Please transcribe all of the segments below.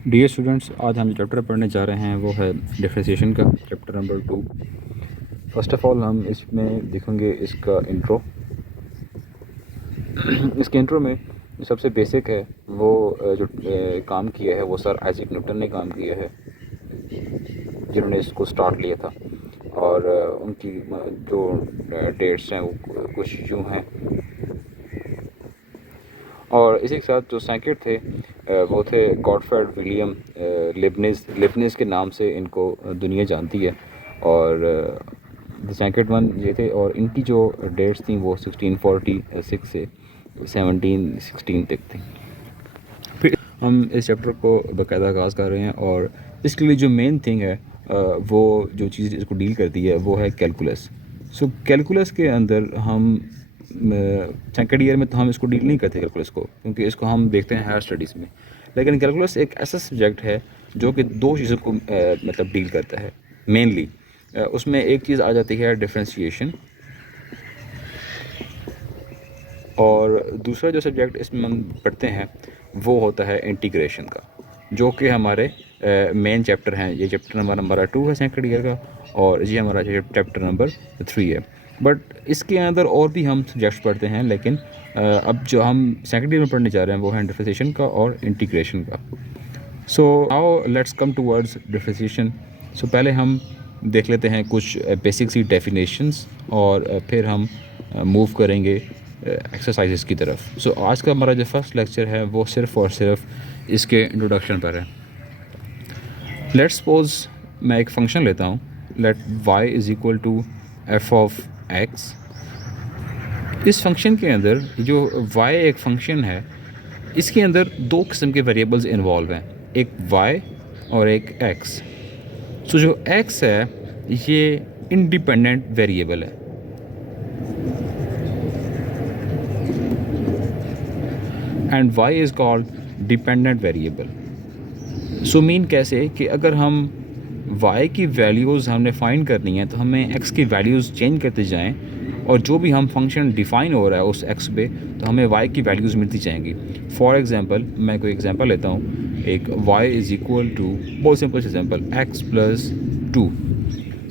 Dear students, आज हम जो चैप्टर पढ़ने जा रहे हैं वो है डिफरेंशिएशन का chapter number 2। First of all हम इसमें देखेंगे इसका इंट्रो। इसके इंट्रो में जो सबसे बेसिक है वो जो काम किया है वो सर आइजैक न्यूटन ने काम किया है, जिन्होंने इसको स्टार्ट लिया था। और उनकी जो डेट्स हैं वो कुछ यूँ हैं। और इसी के साथ जो सेकंड थे वो थे गॉटफ्रेड विलियम लिबनिज़ के नाम से इनको दुनिया जानती है। और सेकंड वन ये थे, और इनकी जो डेट्स थी वो 1646 से 1716 तक थी। फिर हम इस चैप्टर को बाकायदा आगाज़ कर रहे हैं, और इसके लिए जो मेन थिंग है वो जो चीज़ इसको डील करती है वो है कैलकुलस। सो कैलकुलस के अंदर हम सेकेंड ईयर में तो हम इसको डील नहीं करते कैलकुलस को, क्योंकि इसको हम देखते हैं हायर स्टडीज़ में। लेकिन कैलकुलस एक ऐसा सब्जेक्ट है जो कि दो चीज़ों को मतलब डील करता है मेनली। उसमें एक चीज़ आ जाती है डिफरेंशिएशन, और दूसरा जो सब्जेक्ट इसमें हम पढ़ते हैं वो होता है इंटीग्रेशन का, जो कि हमारे मेन चैप्टर हैं। ये चैप्टर हमारा 2 है सेकेंड ईयर का, और ये हमारा चैप्टर नंबर 3 है। बट इसके अंदर और भी हम सब्जेक्ट्स पढ़ते हैं, लेकिन अब जो हम सेकेंड ईयर में पढ़ने जा रहे हैं वो है डिफरेंशिएशन का और इंटीग्रेशन का। So now let's come towards differentiation. So पहले हम देख लेते हैं कुछ बेसिक सी डेफिनेशंस, और फिर हम मूव करेंगे एक्सरसाइजेस की तरफ। सो आज का हमारा जो फर्स्ट लेक्चर है वो सिर्फ़ और सिर्फ इसके इंट्रोडक्शन पर है। लेट्स सपोज मैं एक फ़ंक्शन लेता हूँ, let y is equal to f of x. इस फंक्शन के अंदर जो y एक फंक्शन है, इसके अंदर दो किस्म के वेरिएबल्स इन्वॉल्व हैं, एक y और एक x। सो जो x है ये इंडिपेंडेंट वेरिएबल है, and y is called dependent variable. So mean कैसे कि अगर हम y की वैल्यूज़ हमने फाइंड करनी है तो हमें x की वैल्यूज़ चेंज करते जाएं, और जो भी हम फंक्शन डिफ़ाइन हो रहा है उस x पे तो हमें y की वैल्यूज़ मिलती जाएंगी। फॉर एग्ज़ाम्पल मैं कोई एग्ज़ाम्पल लेता हूँ, एक y इज़ इक्वल टू, बहुत सिंपल एग्ज़ाम्पल, x प्लस 2।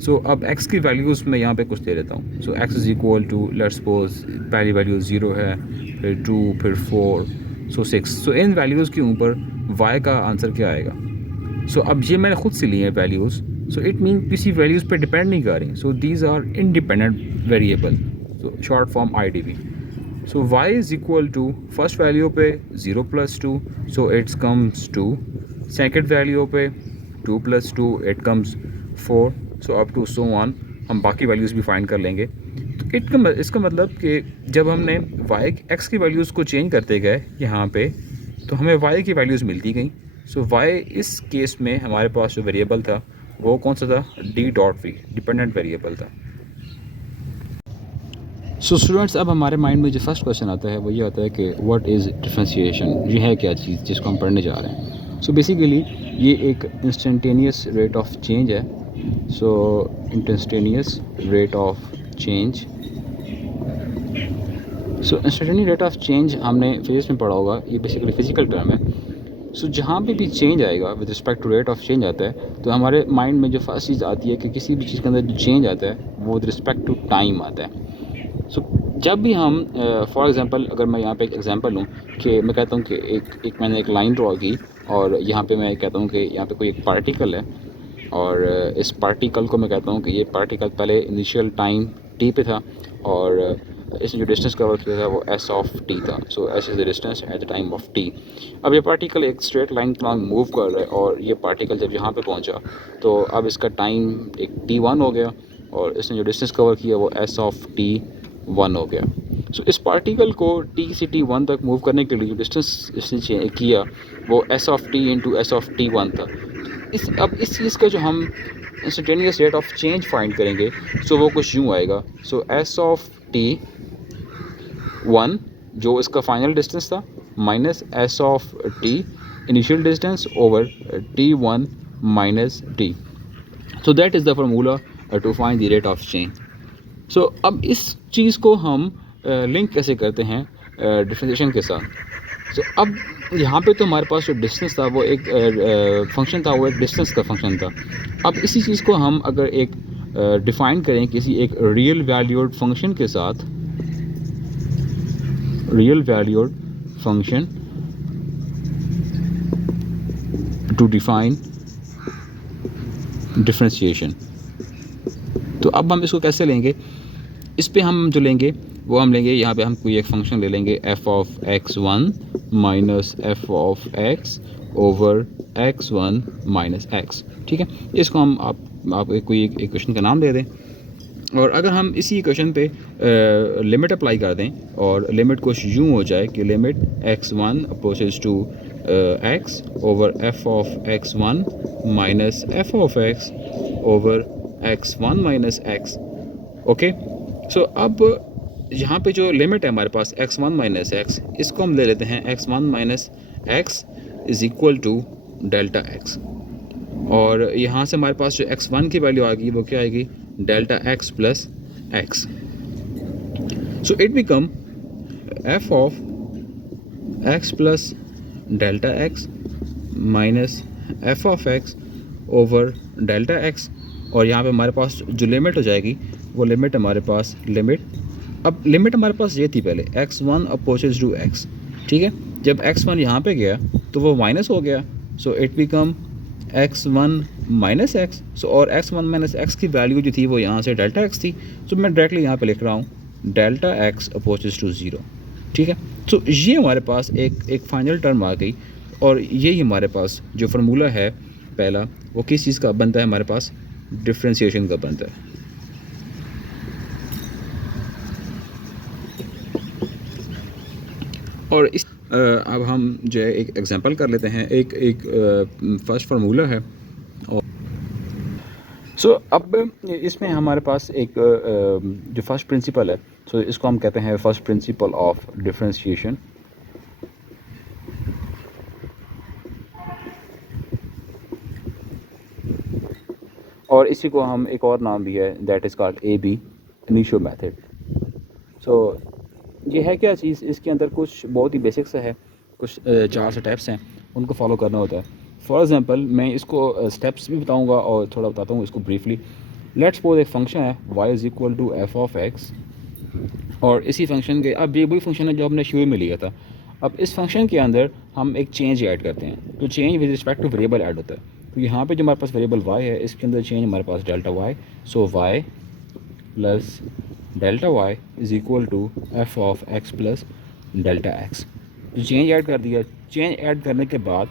सो अब x की वैल्यूज़ मैं यहाँ पे कुछ दे देता हूँ। So x is equal to, let's suppose पहली वैल्यू 0 है, फिर 2, फिर 4, सो 6। सो इन वैल्यूज़ के ऊपर y का आंसर क्या आएगा? सो अब ये मैंने खुद से लिए हैं वैल्यूज़, सो इट मीन किसी वैल्यूज़ पे डिपेंड नहीं कर रही। So these are independent variable, so short form IDV। So y is equal to first value पे 0 plus 2, so it's comes 2। Second value पे 2 plus 2, it comes 4। So up to so on, हम बाकी values भी find कर लेंगे। तो इसका मतलब कि जब हमने x की वैल्यूज़ को चेंज करते गए यहाँ पे, तो हमें y की वैल्यूज़ मिलती गई। सो y इस केस में हमारे पास जो वेरिएबल था वो कौन सा था? d.v, डिपेंडेंट वेरिएबल था। सो स्टूडेंट्स, अब हमारे माइंड में जो फर्स्ट क्वेश्चन आता है वो ये आता है कि व्हाट इज़ डिफरेंशिएशन, ये है क्या चीज़ जिसको हम पढ़ने जा रहे हैं। सो बेसिकली ये एक इंस्टेंटेनियस रेट ऑफ चेंज है। So instantaneous rate of change, so instantaneous rate of change हमने फिजिक्स में पढ़ा होगा, ये बेसिकली फिजिकल टर्म है। सो जहाँ पे भी चेंज आएगा with respect to rate of change आता है, तो हमारे माइंड में जो फर्स्ट चीज़ आती है कि किसी भी चीज़ के अंदर जो चेंज आता है वो विद रिस्पेक्ट टू टाइम आता है। सो जब भी हम फॉर एग्जांपल, अगर मैं यहाँ पे एक एग्जांपल लूँ कि मैं कहता हूँ कि एक मैंने एक लाइन ड्रॉ की, और यहाँ पे मैं कहता हूँ कि यहाँ पे कोई एक पार्टिकल है, और इस पार्टिकल को मैं कहता हूँ कि ये पार्टिकल पहले इनिशियल टाइम t पे था, और इसने जो डिस्टेंस कवर किया था वो s ऑफ t था। सो s is the distance at the time of t। अब ये पार्टिकल एक स्ट्रेट लाइन के लॉन्ग मूव कर रहा है, और ये पार्टिकल जब यहाँ पे पहुँचा तो अब इसका टाइम एक t1 हो गया, और इसने जो डिस्टेंस कवर किया वो s ऑफ t1 हो गया। सो इस पार्टिकल को t से t1 तक मूव करने के लिए जो डिस्टेंस इसने किया वो s of t into s of t1 था। अब इस चीज़ का जो हम instantaneous rate of change find करेंगे, सो वो कुछ यूँ आएगा। सो s ऑफ t1 जो इसका फाइनल डिस्टेंस था, minus s of t initial distance over t1 minus t। So that is the formula to find the rate of change. So अब इस चीज़ को हम लिंक कैसे करते हैं डिफरेंशिएशन के साथ। सो अब यहाँ पे तो हमारे पास जो डिस्टेंस था वो एक फंक्शन था, वो एक डिस्टेंस का फंक्शन था। अब इसी चीज़ को हम अगर एक डिफ़ाइन करें किसी एक रियल वैल्यूड फंक्शन के साथ, real valued function to define differentiation, तो अब हम इसको कैसे लेंगे? इस पे हम जो लेंगे वो हम लेंगे, यहाँ पे हम कोई एक फंक्शन ले लेंगे f of x1 minus f of x over x1 minus x, ठीक है। इसको हम आप कोई एक इक्वेशन का नाम दे दें, और अगर हम इसी इक्वेशन पे लिमिट अप्लाई कर दें और लिमिट कुछ यूँ हो जाए कि limit x1 approaches to x over f of x1 minus f of x over x1 minus x, okay. So अब यहाँ पे जो लिमिट है हमारे पास x1 माइनस x, इसको हम ले लेते हैं x1 minus x is equal to delta x, और यहाँ से हमारे पास जो x1 की वैल्यू आ गई वो क्या आएगी? Delta x plus x। So it become f of x plus delta x minus f of x over delta x, और यहाँ पे हमारे पास जो लिमिट हो जाएगी वो लिमिट हमारे पास अब लिमिट हमारे पास ये थी पहले x1 अप्रोचेस टू x, ठीक है। जब x1 यहाँ पे गया तो वो माइनस हो गया, सो it become x1 minus x। सो और x1 माइनस x की वैल्यू जो थी वो यहाँ से डेल्टा x थी, सो मैं डायरेक्टली यहाँ पे लिख रहा हूँ डेल्टा x अप्रोचेस टू 0, ठीक है। सो ये हमारे पास एक फाइनल टर्म आ गई, और यही हमारे पास जो फार्मूला है पहला वो किस चीज़ का बनता है? हमारे पास डिफरेंशिएशन का बनता है। और इस अब हम जो है एक एग्जांपल कर लेते हैं, एक फर्स्ट फार्मूला है, और सो अब इसमें हमारे पास एक जो फर्स्ट प्रिंसिपल है, सो इसको हम कहते हैं फर्स्ट प्रिंसिपल ऑफ डिफरेंशिएशन। और इसी को हम एक और नाम भी है, that is called AB initio method. So ये है क्या चीज़? इसके अंदर कुछ बहुत ही बेसिक्स है, कुछ 4 स्टेप्स हैं, उनको फॉलो करना होता है। फॉर एग्जांपल मैं इसको स्टेप्स भी बताऊंगा और थोड़ा बताता हूँ इसको ब्रीफली। लेट्स सपोज एक फंक्शन है y is equal to f of x, और इसी फंक्शन के, अब ये वही फंक्शन है जो हमने शुरू में लिया था। अब इस फंक्शन के अंदर हम एक चेंज ऐड करते हैं, तो change with respect two variable add होता है। तो यहाँ पे जो हमारे पास वेरिएबल y है, इसके अंदर चेंज हमारे पास delta y, so y plus delta y is equal to f of x plus delta x। तो चेंज ऐड कर दिया। चेंज ऐड करने के बाद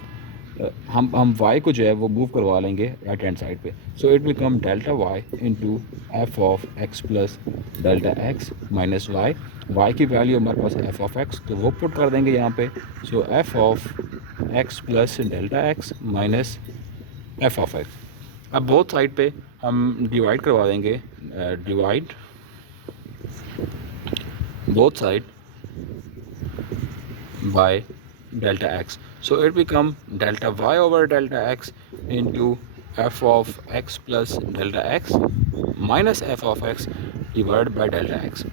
हम y को जो है वो मूव करवा लेंगे राइट हैंड साइड पे, सो it become delta y into f of x plus delta x minus y की वैल्यू हमारे पास f ऑफ x, तो वो पुट कर देंगे यहाँ पे, सो f of x plus delta x minus f of x। अब बोथ साइड पे हम डिवाइड करवा देंगे, divide both side by delta x, so it become delta y over delta x into f of x plus delta x minus f of x divided by delta x।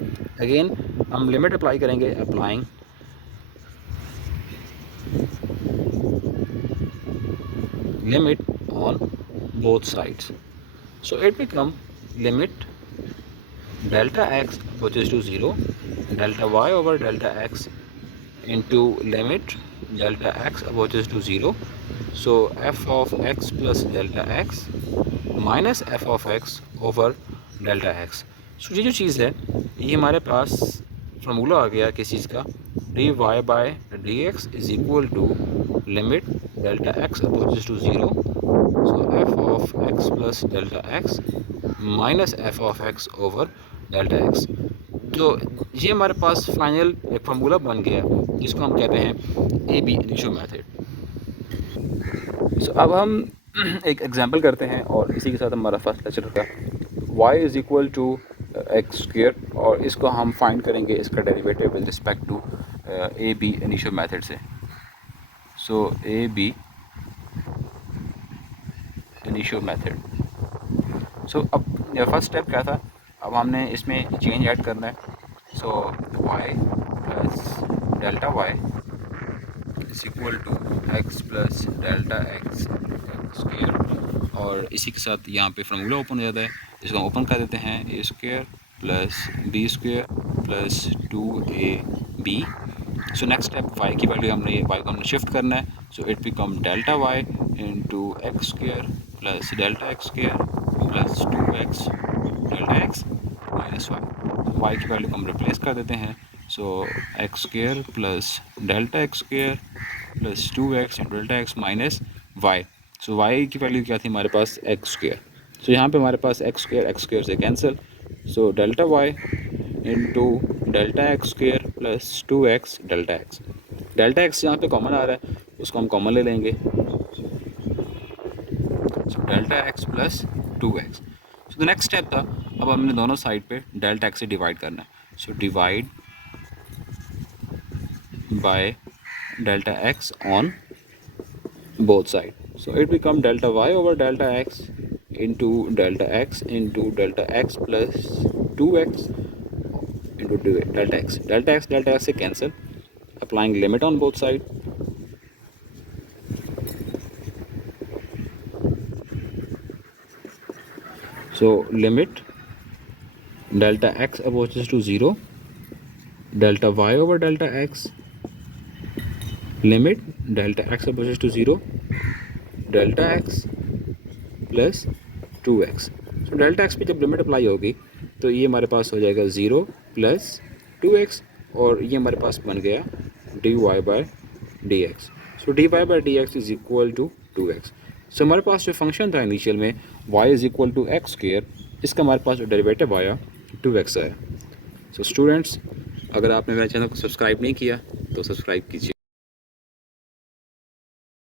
again हम limit apply करेंगे, applying limit on both sides, so it become limit delta x approaches to 0 delta y over delta x into limit delta x approaches to 0, so f of x plus delta x minus f of x over delta x। सो ये जो चीज़ है ये हमारे पास formula आ गया किस चीज़ का? D y by d x is equal to limit delta x approaches to 0, so f of x plus delta x minus f of x over delta x. तो ये हमारे पास फाइनल एक फार्मूला बन गया जिसको हम कहते हैं A B initio method. So अब हम एक एग्जांपल करते हैं और इसी के साथ हमारा फर्स्ट लेक्चर का y is equal to x square, और इसको हम फाइंड करेंगे इसका derivative with respect to ab initio method से। So ab initio method. So अब फर्स्ट स्टेप क्या था? अब हमने इसमें चेंज ऐड करना है, so y plus delta y is equal to x plus delta x square, और इसी के साथ यहाँ पे फार्मूला ओपन हो जाता है, इसको हम ओपन कर देते हैं, A square plus B square plus 2ab। So next step Y की वैल्यू हमने वाई को हमने शिफ्ट करना है, so it become delta Y into X square plus delta x square plus 2x delta x minus Y. Y की value को हम replace कर देते हैं, so X square plus delta x square plus 2x delta x minus Y. So Y की value क्या थी हमारे पास, एक्स स्क्वायर। सो यहाँ पे हमारे पास एक्स स्क्वायर से cancel, so delta Y into delta x square plus 2x delta x यहाँ पे कॉमन आ रहा है, उसको हम कॉमन ले लेंगे, so delta x plus 2x। So the next step था, अब हमने दोनों साइड पे डेल्टा एक्स से डिवाइड करना है, so divide by delta x on both side, so it become delta y over delta x into delta x plus 2x into delta x से cancel, applying limit on both side, so limit delta x approaches to 0, delta y over delta x, limit delta x approaches to 0, delta x plus 2x। so delta x पे जब limit apply होगी तो ये हमारे पास हो जाएगा 0 plus 2x, और ये हमारे पास बन गया dy by d x. So d y by d x is equal to 2x। So हमारे पास जो फंक्शन था इनिशियल में y is equal to x square, इसका हमारे पास जो डेरिवेटिव आया 2x आया। सो स्टूडेंट्स, अगर आपने मेरे चैनल को सब्सक्राइब नहीं किया तो सब्सक्राइब कीजिए।